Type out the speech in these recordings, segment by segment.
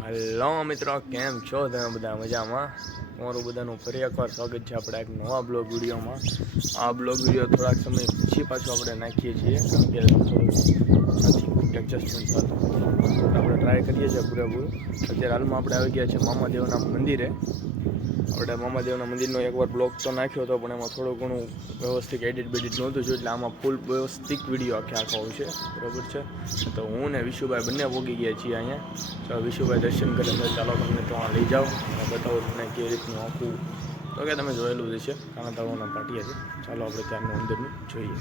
Hello મિત્રો, કેમ છો તમે બધા? મજામાં? તમારું બધાનું ફરી એકવાર સ્વાગત છે આપણે એક નવા બ્લોગ વિડીયોમાં. આ બ્લોગ વિડીયો થોડાક સમય પછી પાછું આપણે નાખીએ છીએ, કારણ કે થોડું નથી એડજસ્ટમેન્ટ થતું. આપણે ટ્રાય કરીએ છીએ પૂરેપૂરું. અત્યારે હાલમાં આપણે આવી ગયા છીએ મામાદેવના મંદિરે. આપણે મામાદેવના મંદિરનો એકવાર બ્લોગ તો નાખ્યો હતો, પણ એમાં થોડું ઘણું વ્યવસ્થિત એડિટ નહોતું જોયું, એટલે આમાં ફૂલ વ્યવસ્થિત વિડીયો આખો હોય છે, બરાબર છે. તો હું ને વિશુભાઈ બંને પોગી ગયા છીએ અહીંયા. ચાલો વિશુભાઈ દર્શન કરે છે, ચાલો તમને ત્યાં લઈ જાઓ અને બતાવો તમને કેવી રીતનું આખું. તો કે તમે જોયેલું જ છે, કાણા તળવાના પાટિયા છે. ચાલો આપણે ત્યારનું અંદરનું જોઈએ.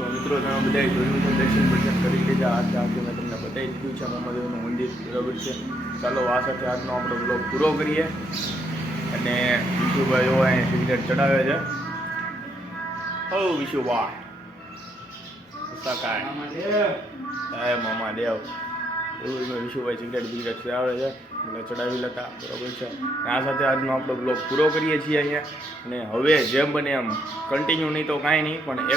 તો મિત્રો, તમે બધાએ જોયું છે, દર્શન કરી લીધા. આખે મેં તમને બતાવી દીધું છે મામાદેવનું મંદિર, બરાબર છે. ચાલો આ સાથે આજનો આપણો બ્લોગ પૂરો કરીએ. અને વિશુભાઈઓ અહીંયા સિગરેટ ચડાવે છે. ઓ વિશુભાઈ કાય મામાદેવ એવું વિશુભાઈ સિગરેટ ચડાવે છે, એટલે ચડાવી લેતા, બરાબર છે. આ સાથે આજનો આપણો બ્લોગ પૂરો કરીએ છીએ અહીંયા. અને હવે જેમ બને એમ કન્ટિન્યુ નહીં તો કાંઈ નહીં, પણ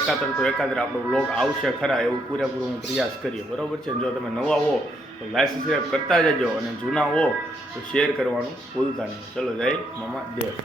એકાદર આપણો બ્લોગ આવશે ખરા એવું પૂરેપૂરો હું પ્રયાસ કરીએ, બરાબર છે. જો તમે નવા હો તો લાઈક સબસ્ક્રાઈબ કરતા જજો, અને જૂના હો તો શેર કરવાનું ભૂલતા નહીં. ચલો, જય મામાદેવ.